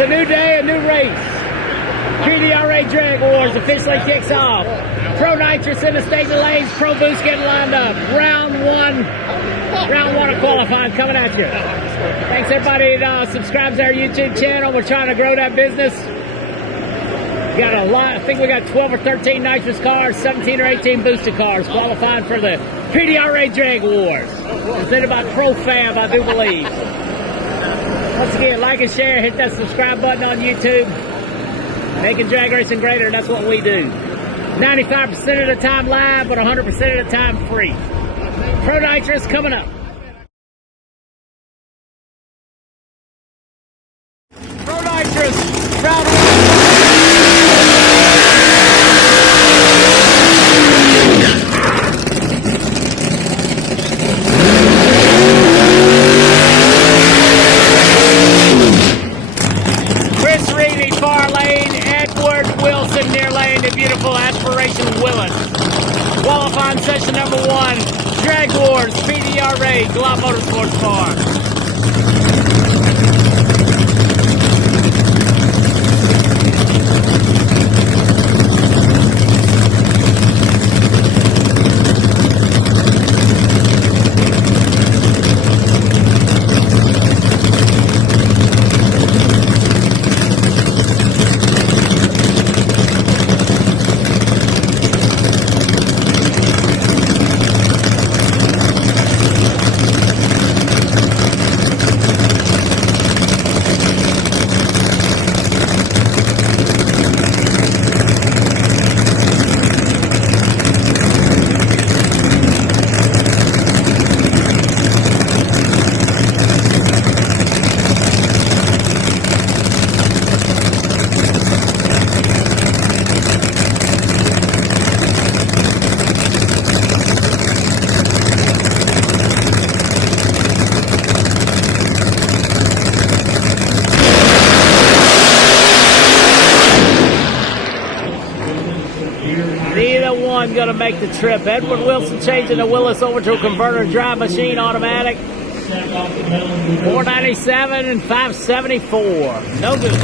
It's a new day, a new race. PDRA Dragwars officially kicks off. Pro Nitrous in the stage of lanes, Pro Boost getting lined up. Round one of qualifying coming at you. Thanks everybody that subscribes to our YouTube channel. We're trying to grow that business. Got a lot, I think we got 12 or 13 nitrous cars, 17 or 18 boosted cars qualifying for the PDRA Dragwars. Presented by ProFab, I do believe. Once again, like and share, hit that subscribe button on YouTube. Making drag racing greater, that's what we do. 95% of the time live, but 100% of the time free. Pro Nitrous coming up. Pro Nitrous, round one. Beautiful Aspiration Willis. Qualifying session number one, Dragwars, PDRA, Galot Motorsports car. Neither one going to make the trip. Edward Wilson changing the Willis over to a converter drive machine automatic. 497 and 574. No good.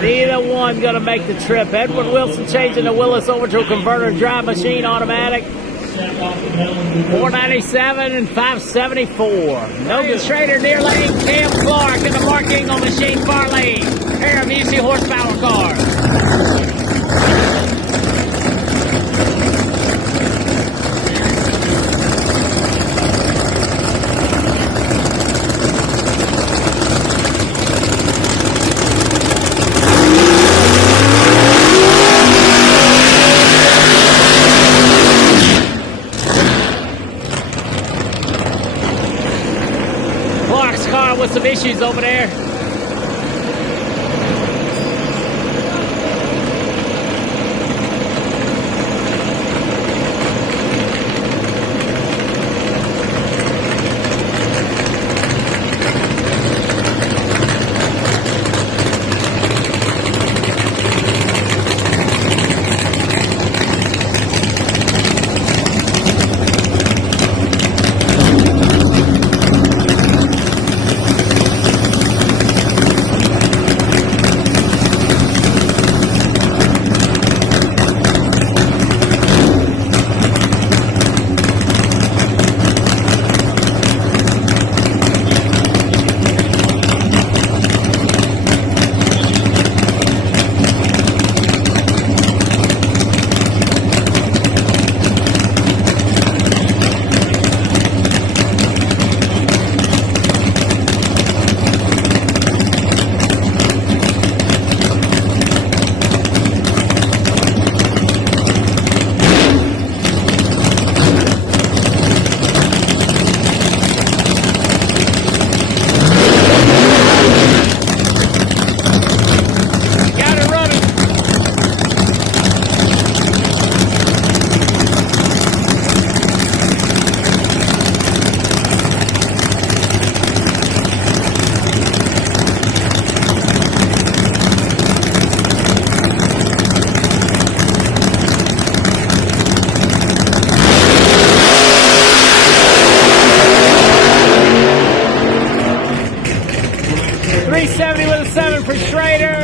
Neither one going to make the trip. Edward Wilson changing the Willis over to a converter drive machine automatic. 497 and 574. No good. Schrader, near lane. Cam Clark in the marking on machine far lane. Pair of UC horsepower cars. With some issues over there.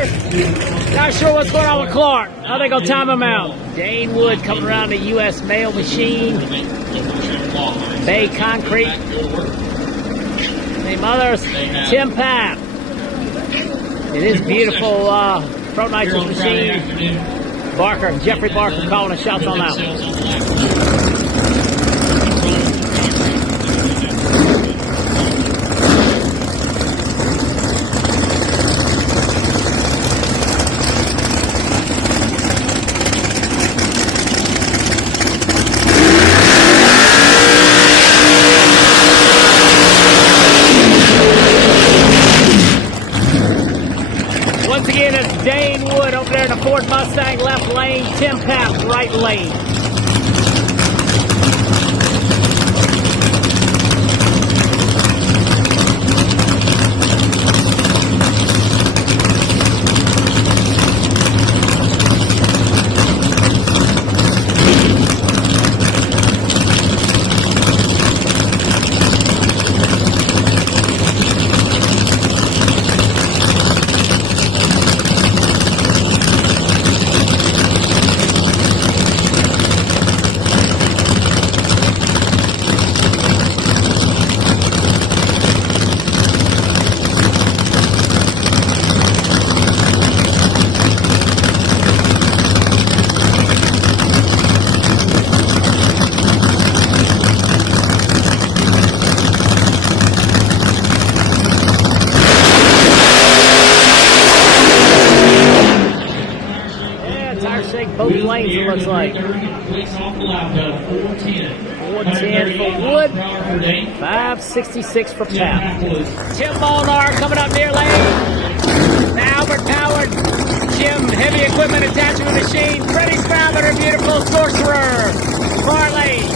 here. Not sure what's going on with Clark. I think I'll time him out. Dane Wood coming around the U.S. Mail Machine. Bay Concrete. Name others. Tim Papp. It is beautiful Pro Nitrous machine. Barker, Jeffrey Barker calling the shots on that one. Once again, it's Dane Wood over there in the Ford Mustang left lane, Tim Papp right lane. Both lanes, it looks like. 410 for Wood, 566 for Papp. Jim Molnar coming up near lane. Albert Powered. Jim, heavy equipment attachment machine. Freddie Scrabber, beautiful Sorcerer. Far lane.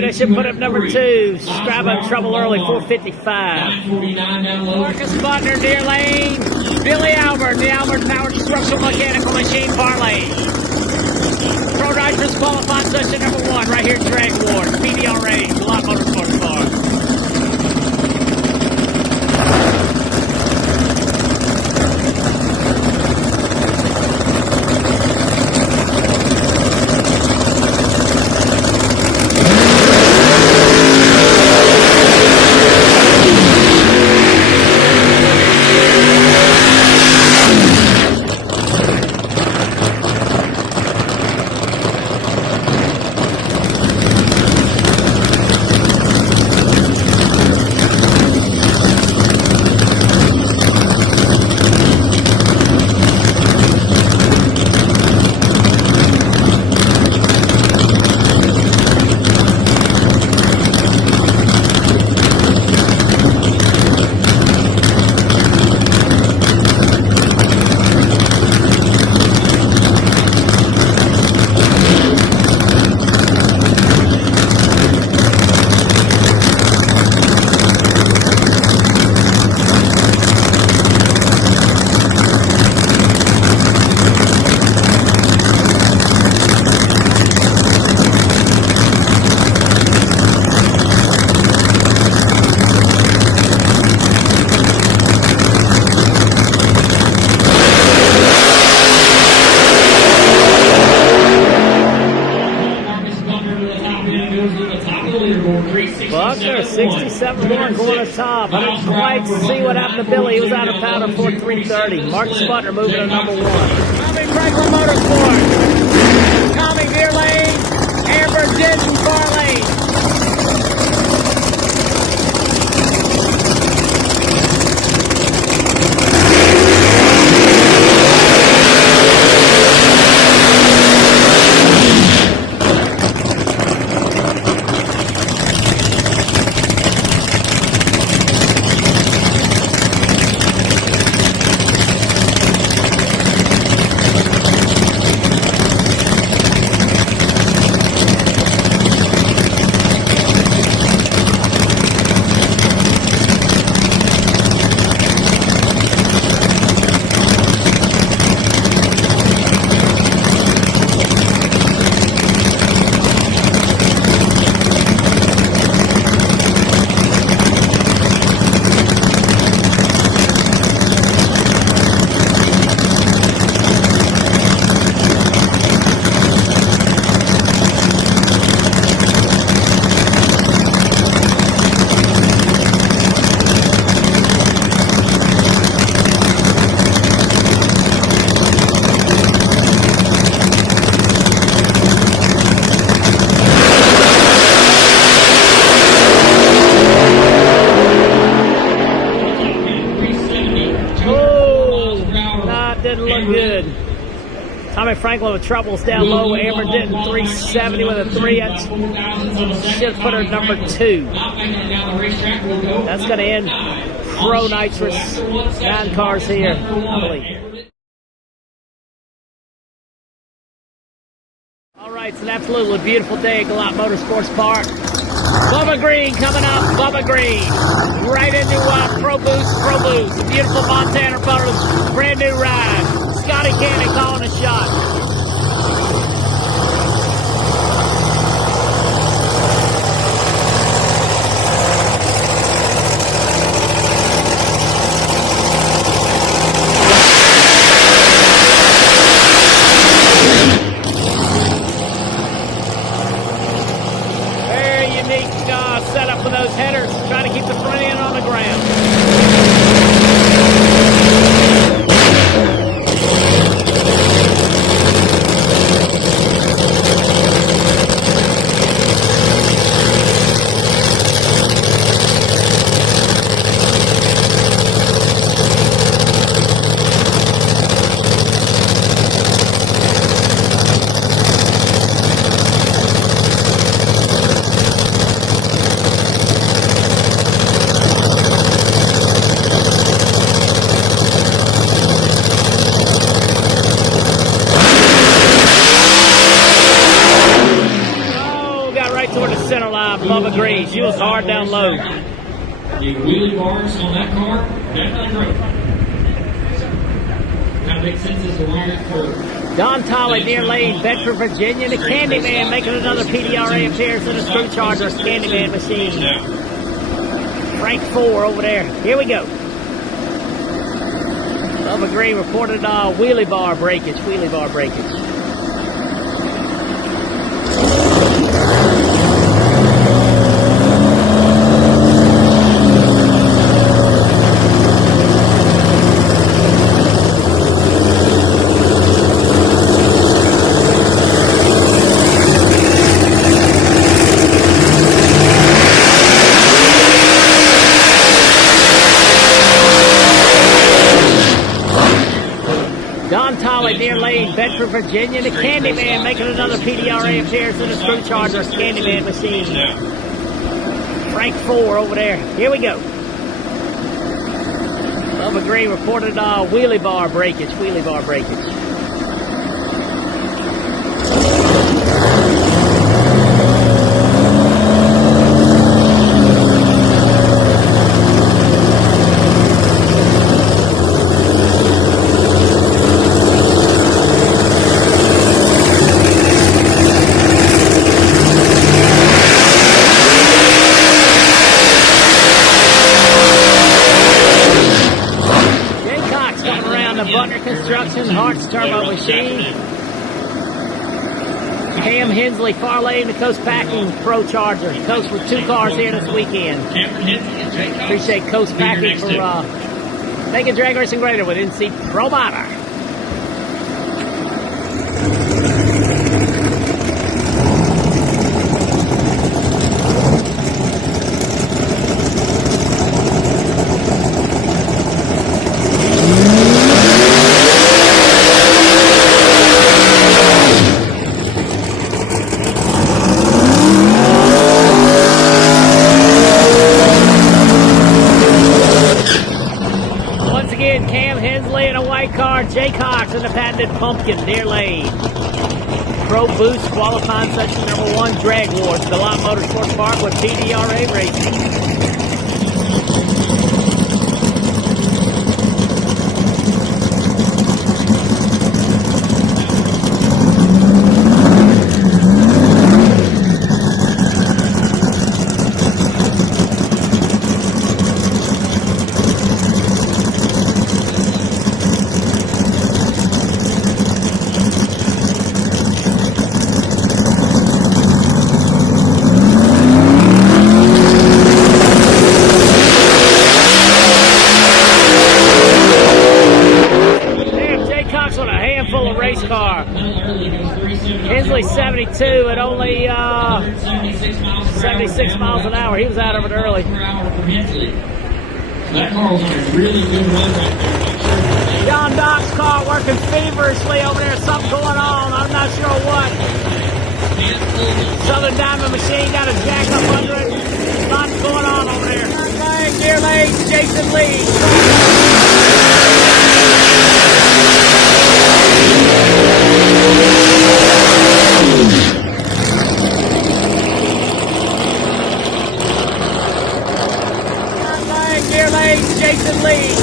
They should put up number 2. Strava in trouble early, 455. Marcus Butner, near lane. Billy Albert, the Albert Powered Structural Mechanical Machine, far lane. Pro Nitrous qualifying session number 1, right here at Dragwars, PDRA, Galot Motorsports car. Buckner, 67-1 going to top. I didn't quite see what happened to Billy. He was out of powder for 330. Marcus Butler moving to number 1. Tommy Franklin Motorsports. Tommy Veer Lane. Amber Jensen far lane. Tommy Franklin with troubles down low. Amber Denton 370 with a 3. That should put her number 2. That's going to end Pro Nitrous. 9 cars here, I believe. All right, it's an absolutely beautiful day at Galot Motorsports Park. Bubba Green coming up, Bubba Green. Right into Pro Boost. A beautiful Montana Motors, brand new ride. Scotty Cannon calling a shot. Very unique setup for those headers. Trying to keep the front end on the ground. Bubba Green, she was hard down low. The wheelie bars on that car, definitely great. Kind of makes sense as a wire curve. Don Tolley, near lane, Bedford, Virginia. The Candyman making another PDRA appearance in the Screw Chargers Candyman machine. Frank 4 over there. Here we go. Bubba Green reported wheelie bar breakage. Near lane, Bedford, Virginia. The Candyman making another PDRA appearance in the Screw Chargers Candyman machine. Frank 4 over there. Here we go. Bubba Green reported wheelie bar breakage. Construction, Hart's Turbo Machine. Cam Hensley, far lane, the Coast Packing Pro Charger. Coast with 2 cars here this weekend. Appreciate Coast Packing for making drag racing greater with NCProModer. Jay Cox in the patented Pumpkin, Deer Lane. Pro Boost qualifying section number 1, Dragwars, Galot Motorsports Park with PDRA Racing. Hensley 72 at only 76 miles an hour. He was out of it early. That car was on a really good run right there. John Doc's car working feverishly over there. Something going on. I'm not sure what. Southern Diamond Machine got a jack up under it. Lots going on over there. Deer Lane, Jason Lee. Deer Lane, Jason Lee.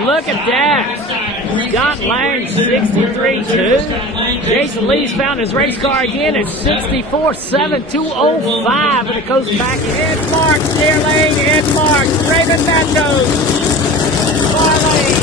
Look at that. Scott Lang, 63.2. Jason Lee's found his race car again at 64.7205 in the Coast Pack. Ed Marks, Deer Lane, Ed Marks, Raven Matos, far lane.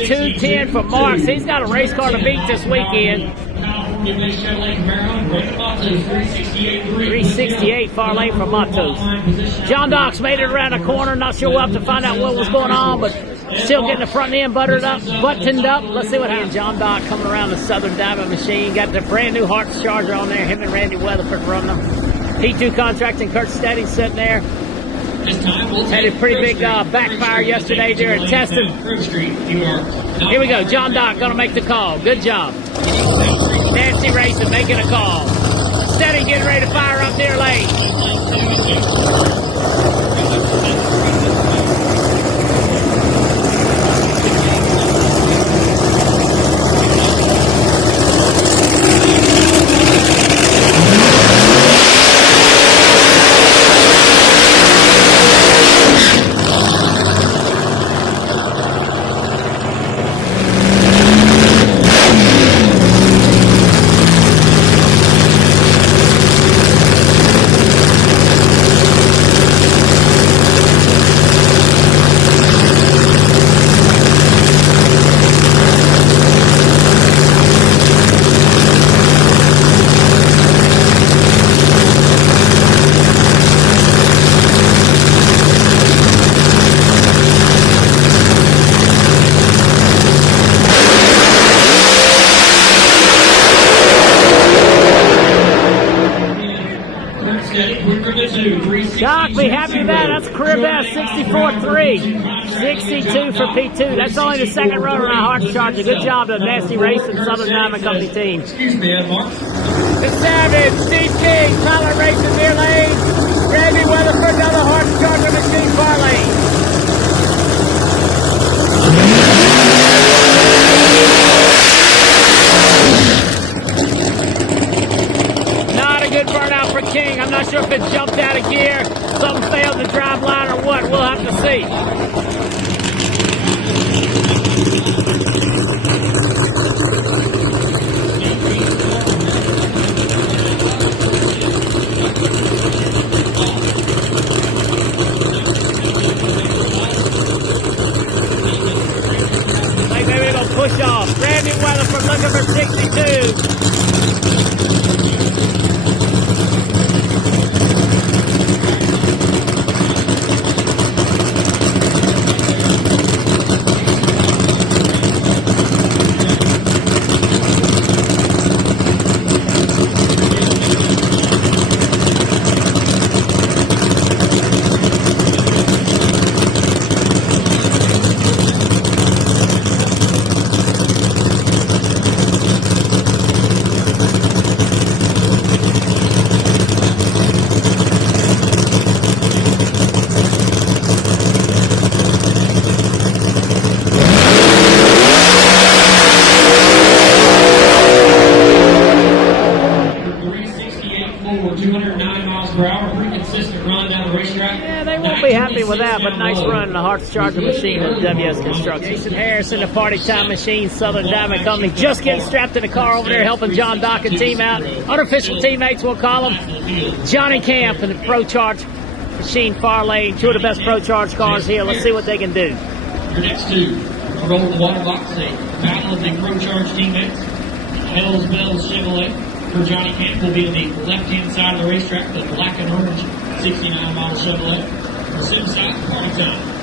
at 210 for Marks. He's got a race car to beat this weekend. 368 far lane for Matos. John Docks made it around the corner. Not sure we'll have to find out what was going on, but Still getting the front end buttoned up. Let's see what happens. John Dock coming around the Southern Diamond machine. Got the brand new Hearts Charger on there. Him and Randy Weatherford running them. P2 contracting. Kurt Steady sitting there. Had a pretty big backfire yesterday during testing. Here we go. John Dock going to make the call. Good job. Nancy Racing making a call. Steady getting ready to fire up near lane. Doc, be happy with that. That's career best, 64.3. 62 for P2. That's only the second run on our Hearts Charger. Good job to Nasty Racing Southern Diamond Company team. Excuse me, Mark. The Savage, Steve King, Tyler Racing near lane. Randy Weatherford, another Hearts Charger machine far lane. Good burnout for King. I'm not sure if it jumped out of gear, something failed the drive line or what. We'll have to see. Like maybe they're going to push off. Randy Weatherford looking for 62. With that, but nice run in the Hearts Charger machine of WS Construction. Jason Harrison, the Party Time Machine, Southern Diamond Company, just getting strapped in the car over there, helping John Dock and team out. Unofficial teammates, we'll call them. Johnny Camp and the Pro Charge machine far lane, two of the best Pro Charge cars here. Let's see what they can do. Your next two, roll the water box, a battle of the Pro Charge teammates. Hells Bells Chevrolet for Johnny Camp will be on the left-hand side of the racetrack, the black and orange 69 model Chevrolet. Sit side, party time.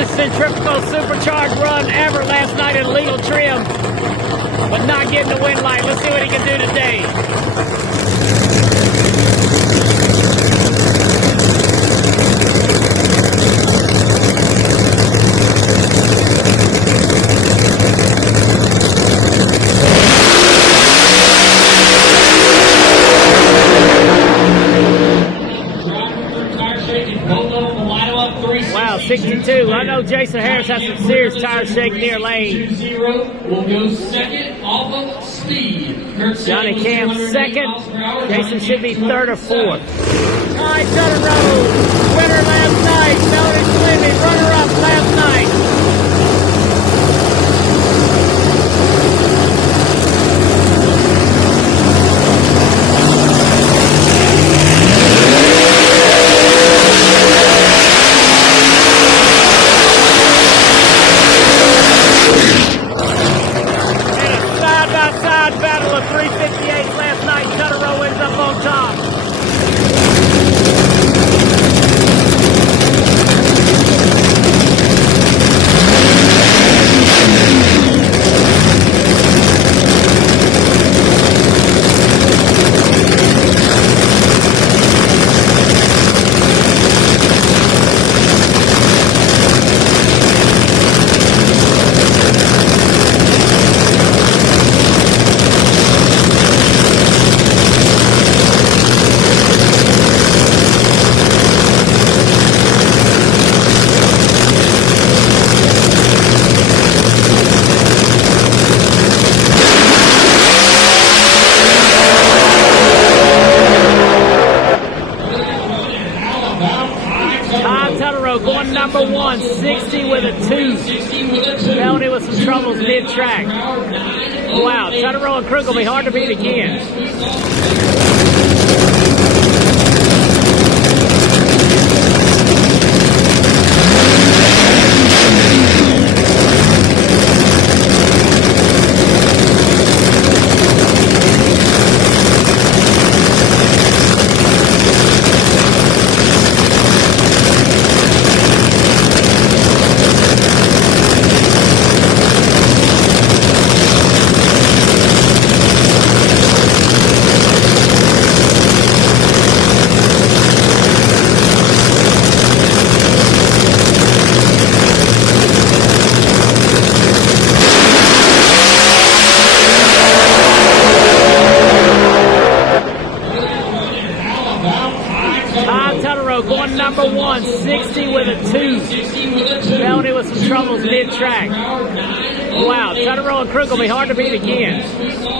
Jason centrifugal supercharged run ever last night in legal trim, but not getting the wind light. Let's see what he can do today. Wow, 62. I know Jason Harris has some serious tire shake near lane. 2-0 will go second off of speed. Johnny Camp second. Jason should be third or fourth. All right, Southern Road. Winner last night. Melody Slimmy. Runner-up last night. Loud battle of 358 last night. Tutterow ends up on top. Going number one, 60 with a 2. Melody with some troubles mid-track. Wow, Tutterow and Krug will be hard to beat again. Going number one, 60 with a 2. Melody with some troubles mid-track. Wow, Tutterow and Krug will be hard to beat again.